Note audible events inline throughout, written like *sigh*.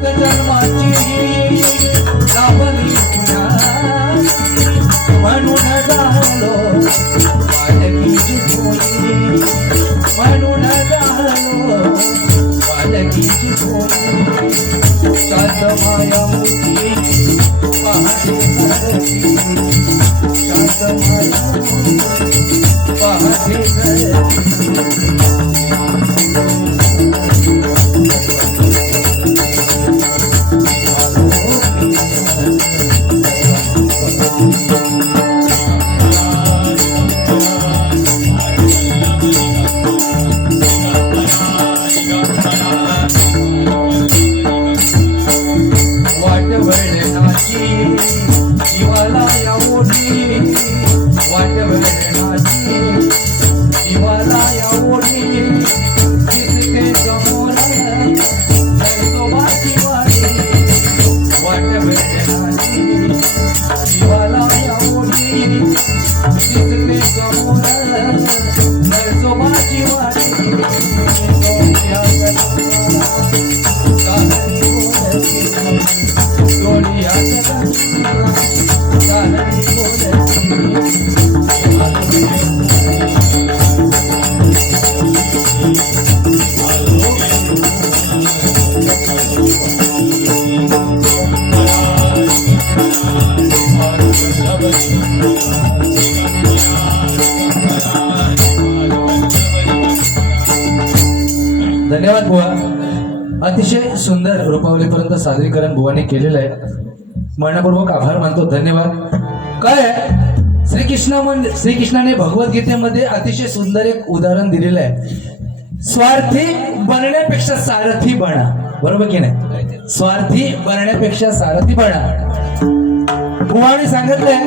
જન્મજી केलेलं आहे. मनपूर्वक आभार मानतो. धन्यवाद. काय आहे? श्रीकृष्ण म्हणजे श्रीकृष्णाने भगवद्गीतेमध्ये अतिशय सुंदर एक उदाहरण दिलेलं आहे. स्वार्थी बनण्यापेक्षा सारथी बना बरोबर की नाही? स्वार्थी बनण्यापेक्षा सारथी बना बुवाने सांगितलंय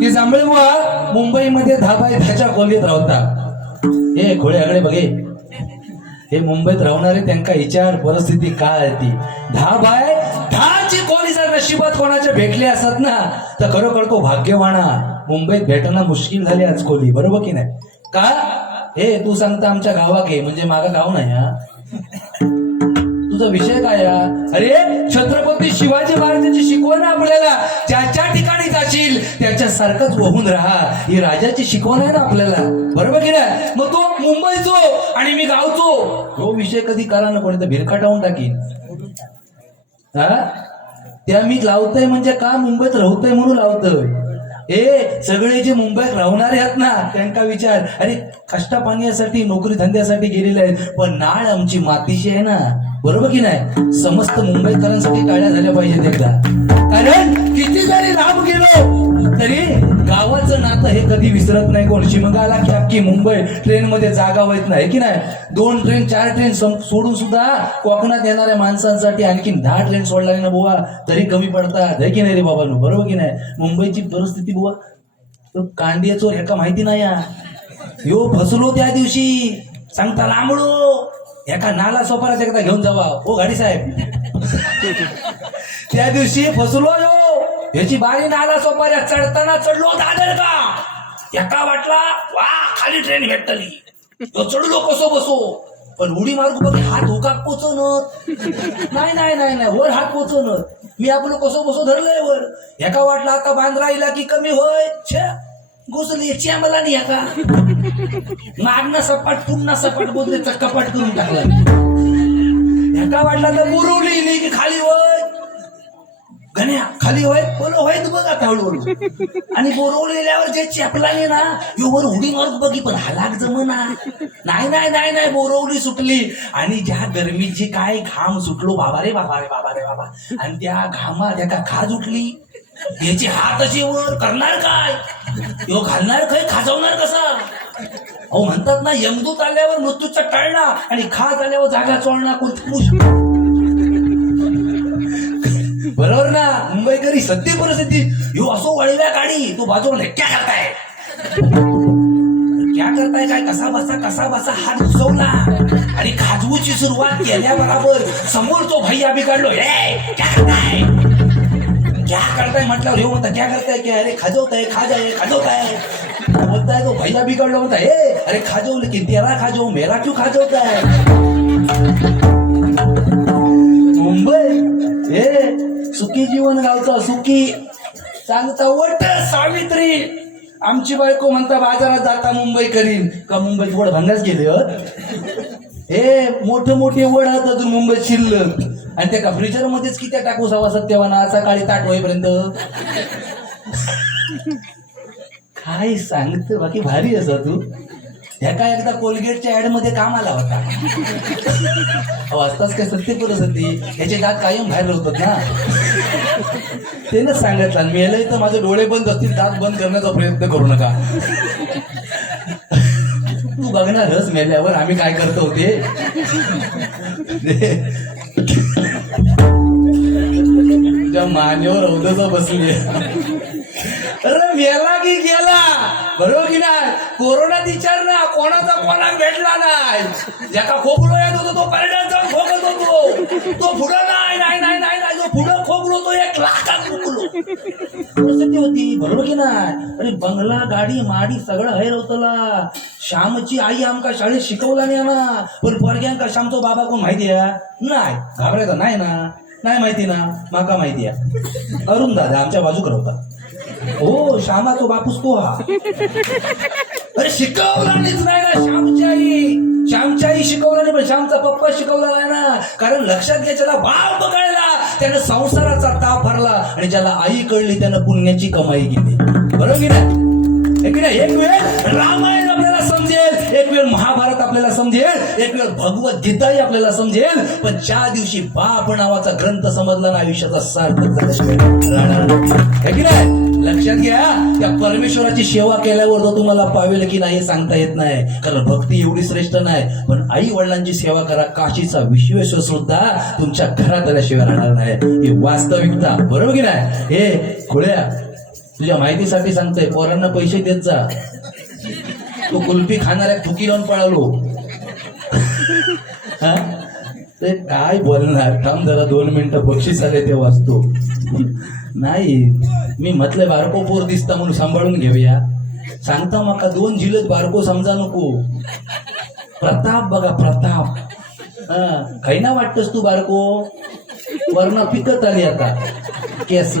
की जांभळे बुवा मुंबईमध्ये धाबाई त्याच्या खोलीत राहता. हे खोळे आगळे बघे. हे मुंबईत राहणारे त्यांका विचार परिस्थिती काय आहे ती? दहा बाय दहाची कोणी जर नशिबात कोणाच्या भेटले असत ना तर खरोखर तो भाग्यवाना मुंबईत भेटणं मुश्किल झाली आज खोली बरोबर की नाही? का? हे तू सांगता आमच्या गावाक आहे म्हणजे मागा गाव नाही हा? तुझा विषय काय अरे छत्रपती शिवाजी महाराजांची शिकवण आपल्याला. ज्याच्या ठिकाणी जाशील त्याच्यासारखंच बघून राहा. ही राजाची शिकवण आहे ना आपल्याला. बरोबर की नाही? मग तो मुंबईचो आणि मी गावचो. तो विषय कधी करा ना कोणी तर भिरकाटावून टाकीन. हा? त्या मी लावतोय म्हणजे का मुंबईत राहतोय म्हणून लावतोय? ए सगळे जे मुंबईत राहणारे आहेत ना त्यांचा विचार. अरे कष्टा पाण्यासाठी नोकरी धंद्यासाठी गेलेले आहेत. पण नाळ आमची मातीशी आहे ना. बरोबर की नाही? समस्त मुंबईकरांसाठी काळ्या झाल्या पाहिजेत एकदा. कारण किती जरी लांब गेलो तरी गावाचं नातं हे कधी विसरत नाही कोण शिमगाला की अख्खी मुंबई ट्रेन मध्ये जागा होत नाही की नाही? दोन ट्रेन चार ट्रेन सोडून सुद्धा कोकणात येणाऱ्या माणसांसाठी आणखीन दहा ट्रेन सोडला ना बुवा? तरी कमी पडतात हे की नाही रे बाबा बरोबर की नाही? मुंबईची परिस्थिती बुवा कांडिया चोर ह्याका माहिती नाही या. यो फसलो त्या दिवशी. सांगता लांबडो. एका नाला सोपारात एकदा घेऊन जावा. ओ गाडी साहेब. *laughs* त्या दिवशी फसलो यो. ह्याची बारी नाला सोपाऱ्या चढताना चढलो दादर का एका वाटला वा खाली ट्रेन भेटतली तो चढलो कसो बसो? पण उडी मारू बघ हात होका पोचवणं. नाही नाही नाही नाही वर हात पोचवणं. मी आपलं कसो बसो धरलंय वर. एका वाटला आता बांद्रा इला की कमी होय. छे घुसली चॅमला नाही आता. मागणं सपाट पुन्हा सपाट बोलले कपाट करून टाकलं. एका वाटला तर मुरवली की खाली वर. गण्या खाली होय बोलो होय बघ आता हळूहळू. आणि बोरवलेल्यावर जे चेपलाने ना योवर उडी मारत बघी पण हलाक जमना. नाही नाही नाही नाही बोरवली सुटली. आणि ज्या गरमीची काय घाम सुटलो बाबा रे बाबा रे बाबा रे बाबा. आणि त्या घामा एका खाज उठली. याची हात अशी वर करणार काय? यो घालणार काय? खाजवणार कसा? अहो म्हणतात ना यमदूत आल्यावर मृत्यूचा टळणा आणि खाज आल्यावर जागा चोळणार कोण? बरोबर ना? मुंबईकरी सत्य परिस्थिती. यो असो वळव्या गाडी तो बाजूला क्या करताय. क्या करताय काय? कसा बसा कसा बसा हात घुसवला आणि खाजवूची सुरुवात केल्या बरोबर. समोर तो भैया बिघडलो हे क्या करताय? क्या करताय? म्हटल्यावर हे म्हणता क्या करताय? की अरे खाजवताय खाजाय खाजवताय. बोलताय तो भैया बिघडलो म्हणता हे अरे खाजवलं की तेरा खाजव मेरा क्यू खाजवताय? हे सुखी जीवन गावचा सुखी. सांगता वट सावित्री. आमची बायको म्हणता बाजारात जाता मुंबई करीन. का मुंबईत वड भांगाच गेले हे? मोठे मोठे वड आहेत अजून मुंबईत शिल्लक. आणि त्या का फ्रीजर मध्येच किती टाकू सवा तेव्हा सकाळी ताट होईपर्यंत काय सांगत बाकी भारी असा तू. ह्या काय एकदा कोलगेटच्या ऍडमध्ये काम आला होता. अहो, काय सत्य परिस्थिती याचे दात कायम बाहेर होतात ना. त्यानंच सांगितलं मी याला तर माझे डोळे बंद असतील दात बंद करण्याचा प्रयत्न करू नका. तू बघणारच मेल्यावर आम्ही काय करतो ते मानेवर अवधच बसली. मेला की गेला. बरोबर की नाही? कोरोनात विचार ना कोणाचा कोणा भेटला नाही. ज्याका खोबलो येत होतो तो पर्यटन जाऊन खोकत होतो. तो पुढं नाही नाही नाही नाही नाही. जो पुढं खोबलो तो एक लाखात खोकलो. परिस्थिती होती बरोबर की नाही? अरे बंगला गाडी माडी सगळं हैर होतला. श्यामची आई आमका शाळेत शिकवला नाही ना. पण पोरग्यांका श्यामचो बाबा कोण माहिती आहे. नाही घाबरायचं नाही ना. नाही माहिती ना माका माहिती आहे. अरुण दादा आमच्या बाजूकर होता. हो श्यामा तो बापूस तो हा. अरे शिकवला नाही ना श्यामची आई शिकवला नाही पण श्यामचा पप्पा शिकवला नाही ना. कारण लक्षात घ्या ज्याला बाप बघायला त्यानं संसाराचा ताप भरला आणि ज्याला आई कळली त्यानं पुण्याची कमाई केली. बरोबर की नाही? की एक वेळ रामायण आपल्याला समजेल एक वेळ महाभारत आपल्याला समजेल एक वेळ भगवद्गीताही आपल्याला समजेल पण ज्या दिवशी बाप नावाचा ग्रंथ समजला ना आयुष्याचा सार्थक राहणार हे की नाही? लक्षात घ्या त्या परमेश्वराची सेवा केल्यावर तो तुम्हाला पावेल की नाही हे सांगता येत नाही. कारण भक्ती एवढी श्रेष्ठ नाही. पण आई वडिलांची सेवा करा. काशीचा विश्वेश्वर सुद्धा तुमच्या घरात आल्याशिवाय राहणार नाही. ही वास्तविकता बरोबर की नाही? हे खुळ्या तुझ्या माहितीसाठी सांगतोय पोरांना पैसे देत जा. तू कुल्फी खाणाऱ्या थुकी लावून पळालो. हा? ते काय बोलणार? थांब जरा दोन मिनिटं बक्षीस आले ते वाचतो नाही मी म्हटलं बारको पोर दिसता म्हणून सांभाळून घेऊया. सांगता मका दोन जिल्ह्यात बारको समजा नको. प्रताप बघा प्रताप. हा काही ना वाटतस तू बारको? वर्ण पिकत आली आता. केस.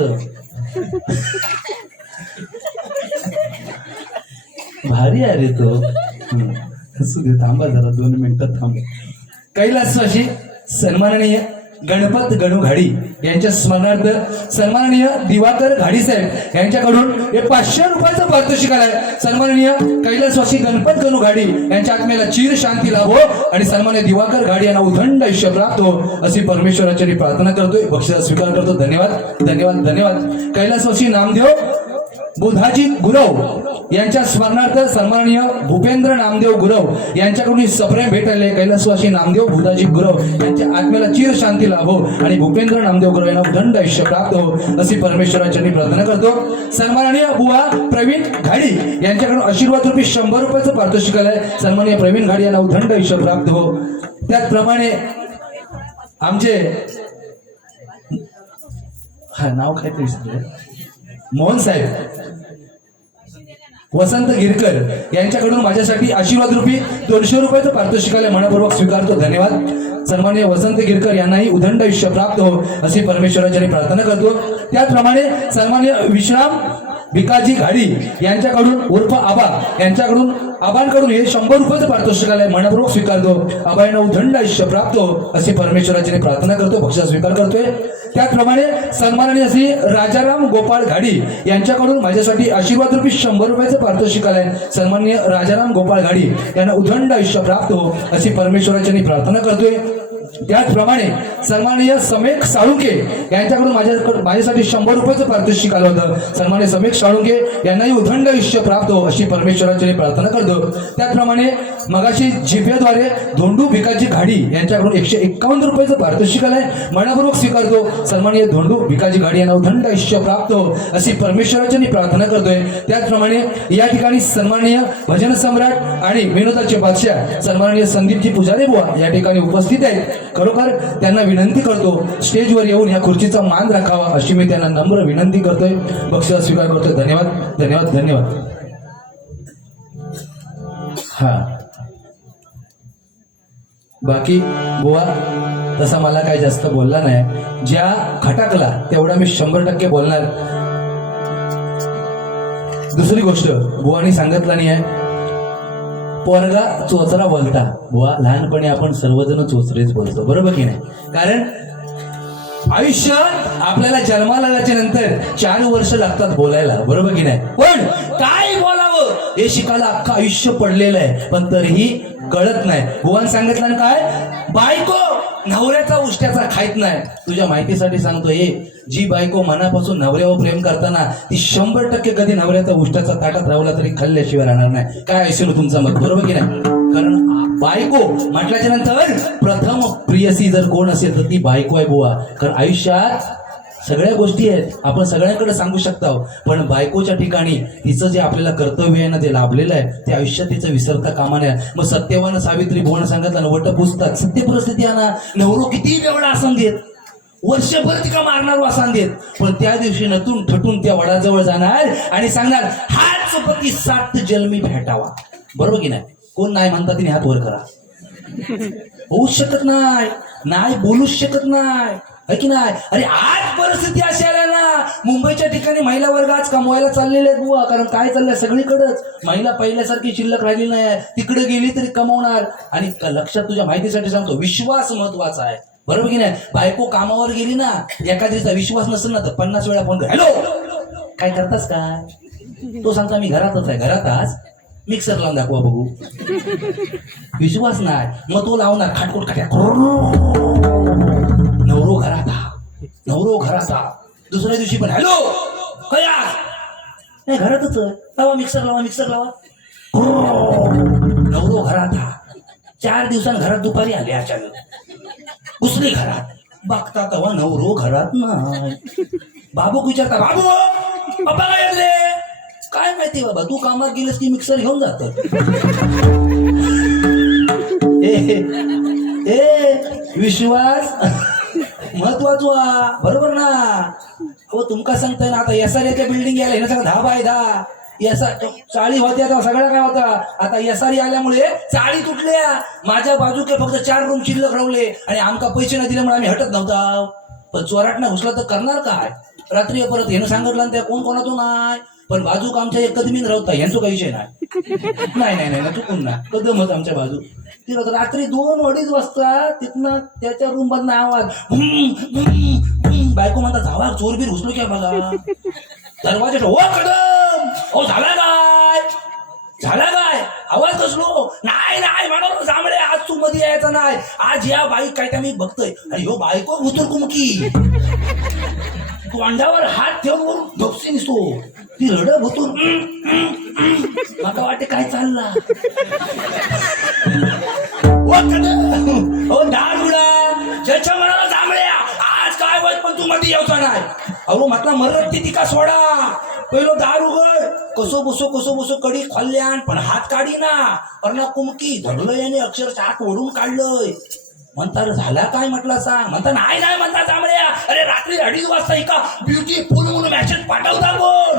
भारी आहे रे तो. दे थांबा जरा दोन मिनिटं थांब. अशी सन्माननीय गणपत गणू घाडी यांच्या स्मरणार्थ सन्माननीय दिवाकर घाडी साहेब यांच्याकडून हे पाचशे रुपयाचं पारितोषिक आलंय. सन्माननीय कैलासवासी गणपत गणू घाडी यांच्या आत्म्याला चिर शांती लाभो आणि सन्मान्य दिवाकर घाडी यांना उदंड आयुष्य प्राप्त हो अशी परमेश्वराच्या प्रार्थना करतोय. बक्षिसा स्वीकार करतो. धन्यवाद धन्यवाद धन्यवाद. कैलासवासी नामदेव बुधाजी गुरव यांच्या स्मरणार्थ सन्माननीय भूपेंद्र नामदेव गुरव यांच्याकडून सप्रेम भेट आले कैलासवासी नामदेव बुधाजी गुरव यांच्या आत्म्याला चिर शांती लाभो आणि भूपेंद्र नामदेव गुरव यांना दंड आयुष्य प्राप्त हो अशी परमेश्वराच्यांनी प्रार्थना करतो. सन्माननीय बुवा प्रवीण घाडी यांच्याकडून आशीर्वाद रुपये शंभर रुपयाचं पारितोषिक आलंय. सन्माननीय प्रवीण घाडी यांना उदंड आयुष्य प्राप्त हो. त्याचप्रमाणे आमचे हा नाव काय तरी मोहन साहेब वसंत गिरकर यांच्याकडून माझ्यासाठी आशीर्वाद रूपी दोनशे रुपयाचं पारितोषिकाला मनपूर्वक स्वीकारतो. धन्यवाद. सन्मान्य वसंत गिरकर यांनाही उदंड आयुष्य प्राप्त हो अशी परमेश्वराच्या प्रार्थना करतो. त्याचप्रमाणे सन्मान्य विश्राम भिकाजी घाडी यांच्याकडून उर्फ आबा यांच्याकडून आबांकडून हे शंभर रुपयाचं पारितोषिकालय मनपूर्वक स्वीकारतो. आबाईनं उदंड आयुष्य प्राप्त हो अशी परमेश्वराची प्रार्थना करतो भक्षा स्वीकार करतोय. त्याचप्रमाणे सन्माननीय श्री राजाराम गोपाळ घाडी यांच्याकडून माझ्यासाठी आशीर्वाद रुपी शंभर रुपयाचं पारितोषिक सन्माननीय राजाराम गोपाळ घाडी यांना उदंड आयुष्य प्राप्त हो अशी परमेश्वराची प्रार्थना करतोय. त्याचप्रमाणे सन्माननीय समेक साळुंके यांच्याकडून माझ्याकडून माझ्यासाठी शंभर रुपयाचं पारितोषिक आलं होतं. सन्माननीय समेक साळुंके यांनाही उदंड आयुष्य प्राप्त हो अशी परमेश्वराची प्रार्थना करतो. त्याचप्रमाणे मगाशी जिपेद्वारे धोंडू भिकाजी घाडी यांच्याकडून एकशे एक्कावन्न रुपयाचं पारितोषिक आलंय मनापूर्वक स्वीकारतो. सन्माननीय धोंडू भिकाजी घाडी यांना उदंड आयुष्य प्राप्त हो. अशी परमेश्वराची मी प्रार्थना करतोय. त्याचप्रमाणे या ठिकाणी सन्माननीय भजन सम्राट आणि विनोदाचे बादशाह सन्माननीय संदीपजी पुजारी बुवा या ठिकाणी उपस्थित आहेत. खरोखर त्यांना विनंती करतो स्टेजवर येऊन या खुर्चीचा मान राखावा अशी मी त्यांना नम्र विनंती करतोय. बक्षीस स्वीकार करतोय. धन्यवाद. धन्यवाद. धन्यवाद. हा. बाकी बुवा तसा मला काही जास्त बोलला नाही. ज्या खटाकला तेवढा मी शंभर टक्के बोलणार. दुसरी गोष्ट बुवानी सांगितलं नाही आहे पोरगा चोचरा बोलता. बुवा लहानपणी आपण सर्वजण चोचरेच बोलतो. बरोबर की नाही? कारण आयुष्य आपल्याला जन्माला नंतर चार वर्ष लागतात बोलायला. बरोबर की नाही? पण काय बोलावं? हे शिकायला अख्खं आयुष्य पडलेलं आहे. पण तरीही कळत नाही. भुवन सांगितलं ना काय? बायको नवऱ्याचा उष्ट्याचा खायत नाही. तुझ्या माहितीसाठी सांगतो हे जी बायको मनापासून नवऱ्यावर प्रेम करताना ती शंभर टक्के कधी नवऱ्याचा उष्ट्याचा ताटात राहला तरी खाल्ल्याशिवाय राहणार नाही. काय असेल तुमचं मत? बरोबर की नाही? कारण बायको म्हटल्याच्या नंतर प्रथम प्रियसी जर कोण असेल तर ती बायको आहे बुवा. कारण आयुष्यात सगळ्या गोष्टी आहेत. आपण सगळ्यांकडे सांगू शकतो पण बायकोच्या ठिकाणी तिचं जे आपल्याला कर्तव्य आहे ना जे लाभलेलं आहे ते आयुष्यात तिचं विसरता कामा नये मग सत्यवान सावित्री भुवन सांगितलं ना वट पुसतात. सत्य परिस्थिती आणा नवरो किती वेळा आसन देत वर्षभर तिका मारणार वासान देत पण त्या दिवशी नतून ठटून त्या वडाजवळ जाणार आणि सांगणार हाच पती सात जन्मी भेटावा. बरोबर की नाही? कोण नाही म्हणता तिने हात वर करा. होऊच शकत नाही. नाही बोलूच शकत नाही. आहे की नाही? अरे आज परिस्थिती अशी आल्या ना मुंबईच्या ठिकाणी महिला वर्ग आज कमवायला चाललेले आहेत बुवा कारण काय चाललंय सगळीकडंच. महिला पहिल्यासारखी शिल्लक राहिली नाही तिकडे गेली तरी कमवणार. आणि लक्षात तुझ्या माहितीसाठी सांगतो विश्वास महत्त्वाचा आहे. बरोबर की नाही? बायको कामावर गेली ना एखाद्याचा विश्वास नसेल ना तर पन्नास वेळा फोन हॅलो! काय करतास काय? तो सांगता मी घरातच आहे. घरात आज मिक्सर लावून दाखवा बघू. विश्वास नाही. मग तो लावणार. खाटकोट खाट्या नवरो घरात हा नवरो घरात हा दुसऱ्या दिवशी पण हॅलो कया? नाही घरातच लावा मिक्सर लावा मिक्सर लावा. नवरो घरात हा चार दिवसांत घरात दुपारी आले अचानक. दुसरी घरात. बघता तवा नवरो घरात नाही. बाबू विचारता बाबू पप्पा काय येतले काय माहिती बाबा तू कामात गेलीस की मिक्सर घेऊन जात ए ए विश्वास. महत्त्वाचा बरोबर ना? अहो तुमका सांगताय ना आता एस आर एच्या बिल्डिंग यायला हे सगळं दहा बाय दहा एस चाळी होत्या तेव्हा सगळं काय होता आता एस आर आल्यामुळे चाळी तुटल्या. माझ्या बाजूके फक्त चार रूम शिल्लक रावले आणि आमका पैसे नाही म्हणून आम्ही हटत नव्हता. पण चोराटनं घुसला तर करणार काय? रात्री परत हेनं सांगितलं आणि त्या कोण कोणातून नाही? पण बाजूक आमच्या कदमीन रावता यांचा काही विषय नाही. नाही नाही चुकून ना कदमच आमच्या बाजू. ती रात्री दोन अडीच वाजता तिथनं त्याच्या रूम मधनं आवाज बायको म्हणता जावा चोर बीर घुसलो क्या मला? दरवाजा ओ कदम! ओ झाला काय? झाला काय? आवाज कसलो? नाही नाही म्हणून जांभळे आज तू मध्ये यायचा नाही. आज या बाईक काय काय मी बघतोय. आणि ह्यो बायको भुतूर कुमकी तोंडावर हात ठेवून धोपसी निसतो ती रड भुतूर माका वाटे काय चालला? ओ दारुडा! ज्याच्या मनाला जांभळ्या! आज काय वय पण तू मध्ये यायचा नाही. अहो म्हटला मरत ती तिका सोडा? पहिलो दार उघड कसो बसो कसो बसो कडी खाल्ल्यान पण हात काढी ना अर्ण कुमकी धरलं याने अक्षरशः हात ओढून काढलंय. म्हणता झाला काय म्हटलं सांग म्हणता नाही नाही म्हणता चांबड्या अरे रात्री अडीच वाजता एका ब्युटीफुल म्हणून मॅसेज पाठवता कोण?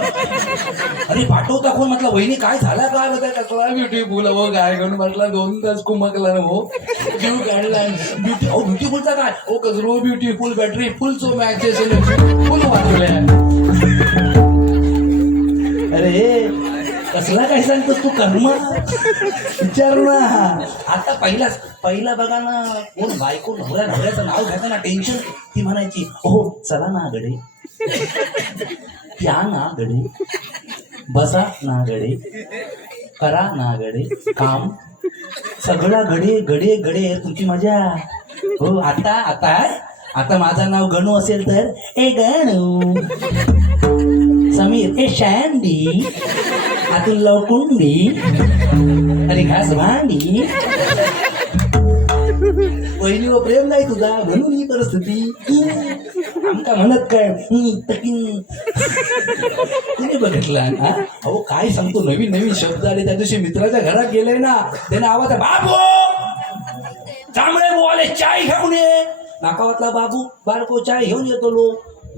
अरे पाठवता कोण? म्हटलं वहिनी काय झाला का होता कसला ब्युटीफुल हो काय करून म्हटलं दोन तास कुमकला हो. जीव काढला. ब्युटी ओ ब्युटीफुलचा काय? ओ कचरो ब्युटीफुल बॅटरी फुल चो मॅचेस फुल वाचले कसला काय सांगतोस तू कर्म? विचार ना. आता पहिला पहिला बघा ना कोण बायको नवऱ्या नवऱ्याचं नाव घ्यायचं ना टेन्शन ती म्हणायची हो चला ना गडे. या ना गडे. बसा ना गडे. करा ना गडे काम. सगळा गडे गडे गडे तुमची मजा. हो आता आता आता माझं नाव गणू असेल तर ए गणू. समीर ए शँडी आतून लवकुंडी अरे घास भांडी. वहिनीवर प्रेम नाही तुझा म्हणून ही परिस्थिती. आमका म्हणत काय हं, तिने हा? अहो काय सांगतो नवीन नवीन शब्द आले. त्या दिवशी मित्राच्या घरात गेले ना त्याने आवाज बाबू चांबळे बोवाले चाय घेऊन ये. नाकावातला बाबू बारको चाय घेऊन येतो लो.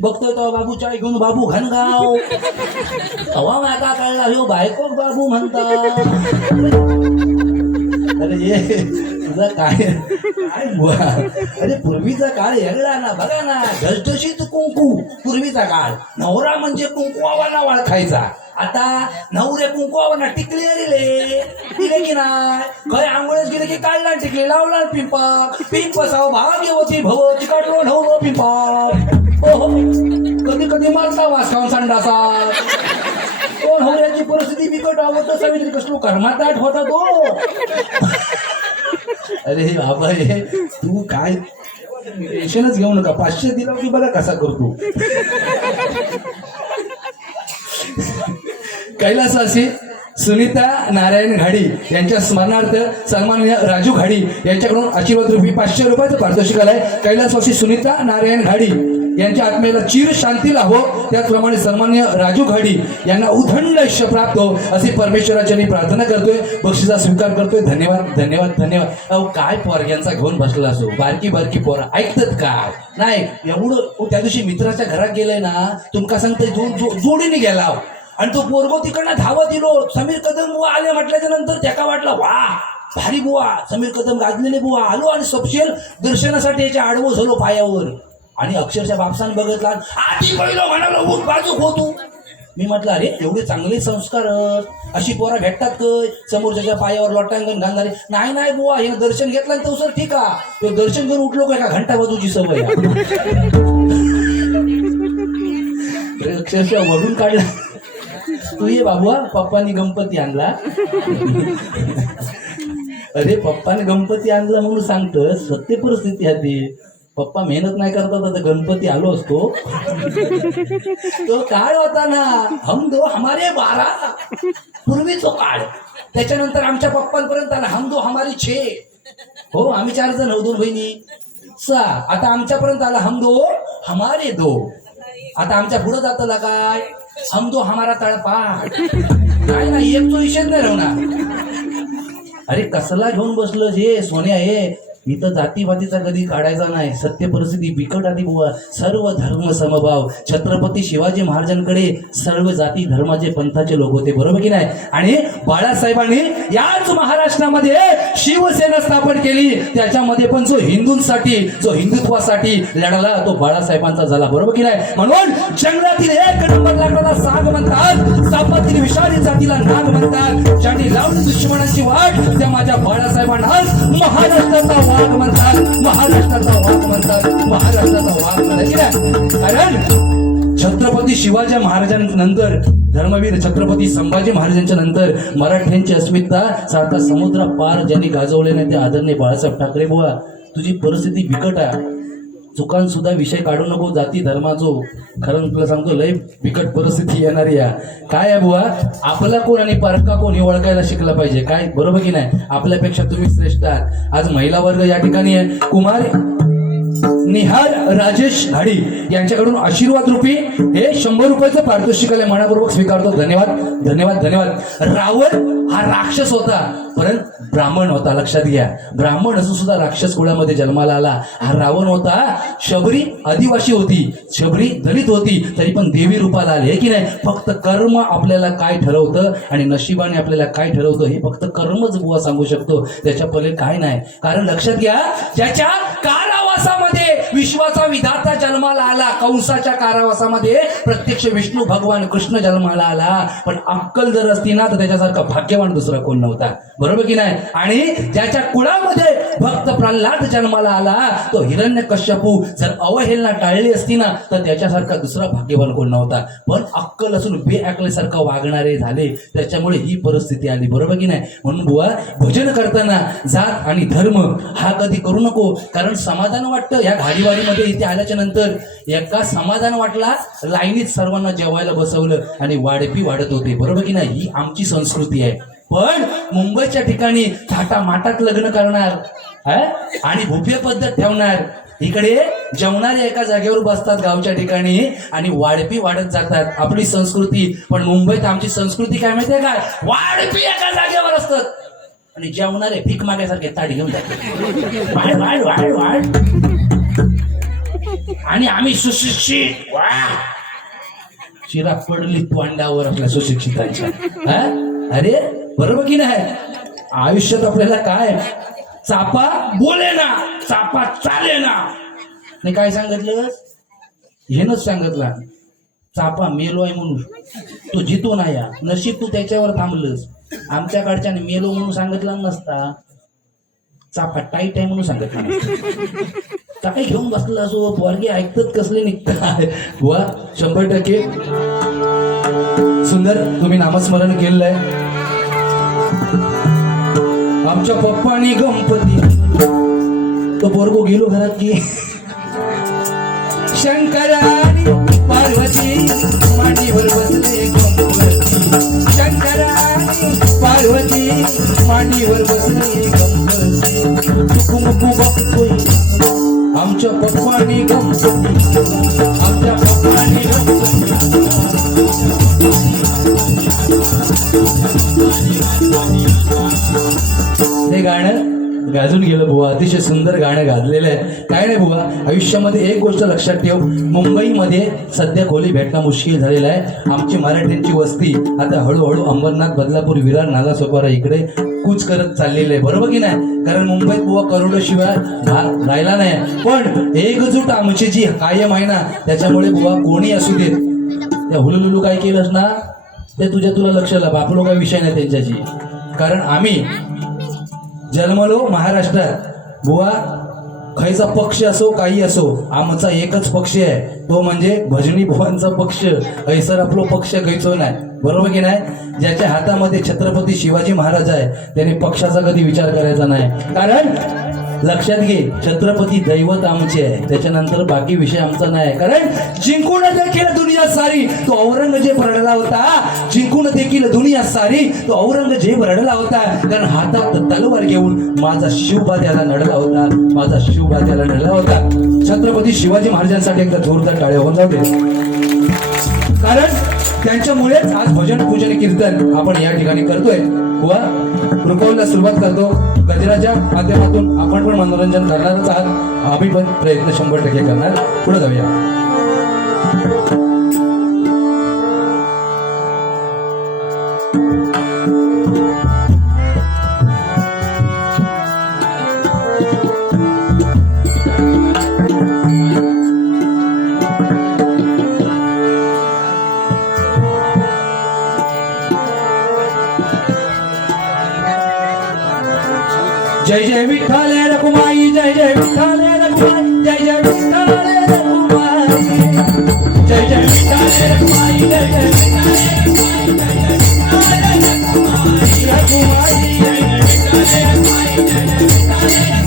बघतोय तो बाबू चाय घेऊन बाबू घनगाव. तवा माका कळला ह्यो बायको बाबू म्हणता. अरे ये तुझा काय काय अरे पूर्वीचा काळ वेगळा ना बघा ना ढसढशीत कुंकू पूर्वीचा काळ. नवरा म्हणजे कुंकुवावाला वाळ खायचा आता नवरे कुंकुवावर टिकले अरे दिले की नाही? खरे आंघोळच गेले की काढला टिकले लावला पिंपा पिंप साव भाग्य होती भव चिकाटलो नवरो पिंपा हो, ओहो कधी कधी मारता वास खाऊन संडासा तो हो, नवऱ्याची हो, परिस्थिती बिकट आवडत सावित्री कसलो कर्मात दाट होता तो. अरे बाबा हे तू काय? टेन्शनच घेऊ नका. पाचशे दिला की बघा कसा करतो. कैलासवासी सुनीता नारायण घाडी यांच्या स्मरणार्थ सन्मान्य राजू घाडी यांच्याकडून आशीर्वाद रुपये पाचशे रुपयाचं पारितोषिक आलंय. कैलासवासी सुनीता नारायण घाडी. यांच्या आत्म्याला चिर शांती लाभो. त्याचप्रमाणे सन्मान्य राजू घाडी यांना उदंड आयुष्य प्राप्त हो असे परमेश्वराच्या मी प्रार्थना करतोय. बक्षिसा स्वीकार करतोय. धन्यवाद धन्यवाद धन्यवाद. अहो काय पोरग्यांचा घेऊन बसला असो? बारकी बारकी पोरं ऐकतात काय नाही एवढं त्या दिवशी मित्राच्या घरात गेलंय ना तुमका सांगतोय जो जो- जोडीने गेला हो. आणि तो पोरगो तिकडनं धावत दिलो. समीर कदम बुवा आले म्हटल्याच्या नंतर त्याका वाटलं वा भारी बुवा. समीर कदम गाजलेले बुवा. आलो आणि सपशेल दर्शनासाठी याच्या आडवं झालो पायावर. आणि अक्षरशः बापसान बघितला आधी पहिलं म्हणालो ऊन बाजू होतो मी म्हटलं अरे एवढे चांगले संस्कार अशी पोरा भेटतात काय? समोरच्या पायावर लोटांगण घालणारे. नाही नाही बुवा हे दर्शन घेतलं तो सर ठीक आहे. दर्शन करून उठलो काय का घंटा बाजूची सवय अक्षरशः वडून काढला. तू ये बाबुआ पप्पानी गणपती आणला. अरे पप्पाने गणपती आणला म्हणून सांगतं सत्य परिस्थिती आहे ती. पप्पा मेहनत नाही करतात आता गणपती आलो असतो. तो काळ होता ना हम दो हमारे बारा. पूर्वी तो काळ. त्याच्यानंतर आमच्या पप्पांपर्यंत आला हम दो हमारी छे. हो आम्ही चार जण हो दोन बहिणी. सहा आता आमच्यापर्यंत आला हम दो हमारे दो. आता आमच्या पुढे जातला काय? हम दो हमारा तळपाट. काय नाही एक तो विषय नाही राहणार. अरे कसला घेऊन बसलं हे सोन्या हे? इथं जातीवादीचा कधी काढायचा नाही. सत्य परिस्थिती बिकट आधी बुवा सर्व धर्म समभाव. छत्रपती शिवाजी महाराजांकडे सर्व जाती धर्माचे पंथाचे लोक होते. बरोबर की नाही? आणि बाळासाहेबांनी याच महाराष्ट्रामध्ये शिवसेना स्थापन केली. त्याच्यामध्ये पण जो हिंदूंसाठी जो हिंदुत्वासाठी लढाला तो बाळासाहेबांचा झाला. बरोबर की नाही? म्हणून जंगलातील एक नंबर लागणारा साग म्हणतात. सापातील विषारी जातीला नाग म्हणतात. ज्यांनी लावली दुश्मनाची वाट त्या माझ्या बाळासाहेबांना महाराष्ट्राचा वाघ म्हणतात महाराष्ट्राचा वाघ म्हणतात महाराष्ट्राचा वाघ म्हणतात. कारण छत्रपती शिवाजी महाराजांनंतर धर्मवीर छत्रपती संभाजी महाराजांच्या नंतर मराठ्यांची अस्मिता सारखा समुद्र पार ज्यांनी गाजवले नाही ते आदरणीय बाळासाहेब ठाकरे बुवा तुझी परिस्थिती बिकट आहे. चुकान सुद्धा विषय काढू नको जाती धर्माचो. खरं तुला सांगतो लय बिकट परिस्थिती येणारी या. काय आहे बुवा? आपला कोण आणि परका कोण हे ओळखायला शिकलं पाहिजे. काय? बरोबर की नाही? आपल्यापेक्षा तुम्ही श्रेष्ठ आहात. आज महिला वर्ग या ठिकाणी आहे. कुमार निहार राजेश घाडी यांच्याकडून आशीर्वाद रूपी हे शंभर रुपयाचं पारितोषिकाला मनापूर्वक स्वीकारतो. धन्यवाद. धन्यवाद. धन्यवाद. रावण हा राक्षस होता. परत ब्राह्मण होता लक्षात घ्या. ब्राह्मण असून सुद्धा राक्षस कुळामध्ये जन्माला आला. हा रावण होता शबरी आदिवासी होती. शबरी दलित होती तरी पण देवी रूपाला आले की नाही? फक्त कर्म आपल्याला काय ठरवतं आणि नशिबाने आपल्याला काय ठरवतं हे फक्त कर्मच बुवा सांगू शकतो. त्याच्या पहिले काय नाही. कारण लक्षात घ्या ज्याच्या कारावासामध्ये विश्वाचा विधाता जन्माला आला. कंसाच्या कारावासामध्ये प्रत्यक्ष विष्णू भगवान कृष्ण जन्माला आला. पण अक्कल जर असती ना तर त्याच्यासारखा भाग्यवान दुसरा कोण नव्हता. बरोबर की नाही? आणि ज्याच्या कुळामध्ये भक्त प्रल्हाद जन्माला आला तो हिरण्य कश्यपू जर अवहेलना टाळली असती ना तर त्याच्यासारखा दुसरा भाग्यवान कोण नव्हता. पण अक्कल असून बेअकलेसारखं वागणारे झाले. त्याच्यामुळे ही परिस्थिती आली. बरोबर की नाही? म्हणून बुवा भजन करताना जात आणि धर्म हा कधी करू नको. कारण समाधान वाटतं. या घाडीवाडीमध्ये इथे आल्याच्यानंतर एका समाधान वाटला लाईनीत सर्वांना जेवायला बसवलं आणि वाढपी वाढत होते. बरोबर की नाही? ही आमची संस्कृती आहे. पण मुंबईच्या ठिकाणी थाटामाटात लग्न करणार आणि भुपे पद्धत ठेवणार. इकडे जेवणारे एका जागेवर बसतात गावच्या ठिकाणी आणि वाढपी वाढत जातात आपली संस्कृती. पण मुंबईत आमची संस्कृती काय माहितीये काय वाढपी एका जागेवर असतात. आणि जेवणारे भीक मागायसारखे ताडी घेऊन जातात. वाढ वाढ वाढ वाढ. आणि आम्ही सुशिक्षित. वा! शिरा पडली तोंडावर आपल्या सुशिक्षितांच्या. अरे बरोबर की नाही? आयुष्यात आपल्याला काय? चापा बोले ना चापा चाले ना. नाही काय सांगितलं? हेनच सांगितलं. चापा मेलो आहे म्हणून. तो जितो ना या नशीब तू त्याच्यावर थांबलंस. आमच्याकडच्याने मेलो म्हणून सांगितलं नसता. चापा टाईट आहे म्हणून सांगितलं का काय घेऊन बसला असो? पोरगे ऐकतच कसले निघतात? वा शंभर टक्के. सुंदर तुम्ही नामस्मरण केलेलं आहे. आमच्या पप्पा आणि गणपती. तो पोरगो गेलो घरात की शंकर आणि पार्वती मांडीवर बसले गणपती शंकर आणि पार्वती मांडीवर बसले गणपती कुंकू बघतोय आमच्या पप्पा आणि गणपती हे गाणं गाजून गेलं बुवा. अतिशय सुंदर गाणं गाजलेलं आहे. काय नाही बुवा आयुष्यामध्ये एक गोष्ट लक्षात ठेव. मुंबईमध्ये सध्या खोली भेटणं मुश्किल झालेलं आहे. आमची मराठ्यांची वस्ती आता हळूहळू अंबरनाथ बदलापूर विरार नालासोपारा इकडे कूच करत चाललेलं आहे. बरोबर की नाही? कारण मुंबईत बुवा करोडो शिवाय राहिला नाही. पण एकजूट आमची जी कायम आहे ना त्याच्यामुळे बुवा कोणी असू देत. त्या हुलुलुलू काय केलंस ना? ते तुझ्या तुला लक्ष आलं बापलो काय विषय नाही त्यांच्याशी. कारण आम्ही जन्मलो महाराष्ट्रात. बुवा खायचा पक्ष असो काही असो आमचा एकच पक्ष आहे. तो म्हणजे भजनी भुवांचा पक्ष. ऐसर आपलो पक्ष खैचो नाही. बरोबर की नाही? ज्याच्या हातामध्ये छत्रपती शिवाजी महाराज आहे त्याने पक्षाचा कधी विचार करायचा नाही. कारण लक्षात घे छत्रपती दैवत आमचे आहे. त्याच्यानंतर बाकी विषय आमचा नाही. कारण जिंकून देखील दुनिया सारी तो औरंगजेब रडला होता. जिंकून देखील दुनिया सारी तो औरंगजेब रडला होता. कारण हातात तलवार घेऊन माझा शिवबा त्याला नडला होता. माझा शिवबा त्याला नडला होता. छत्रपती शिवाजी महाराजांसाठी एकदा जोरदार टाळे होऊन जाऊ कारण त्यांच्यामुळेच आज भजन पूजन कीर्तन आपण या ठिकाणी करतोय. व रुपवला सुरुवात करतो. गजराच्या माध्यमातून आपण पण मनोरंजन करणारच आहात. आम्ही पण प्रयत्न शंभर टक्के करणार. पुढे जाऊया. रकुमाई जय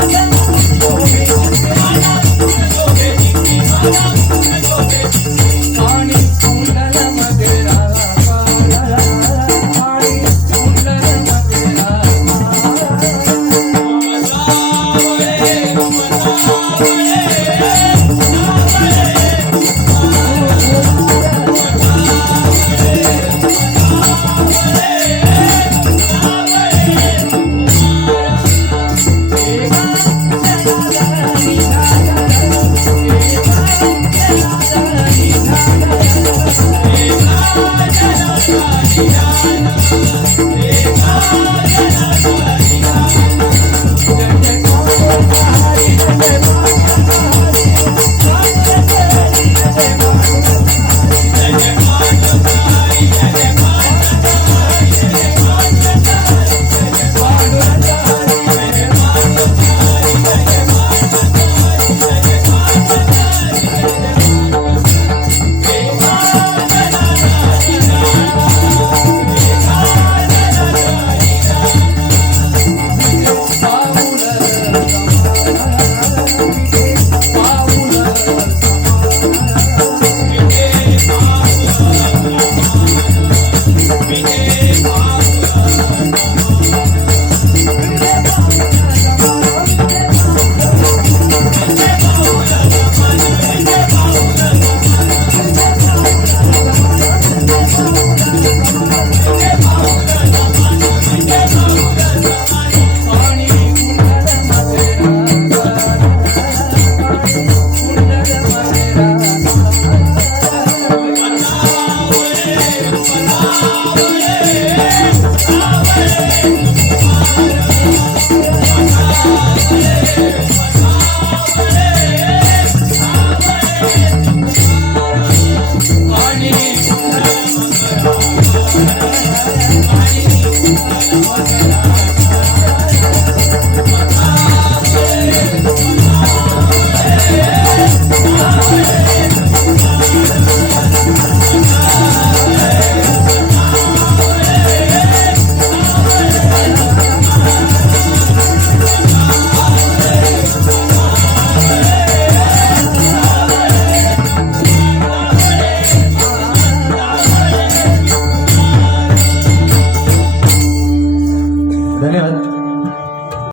रे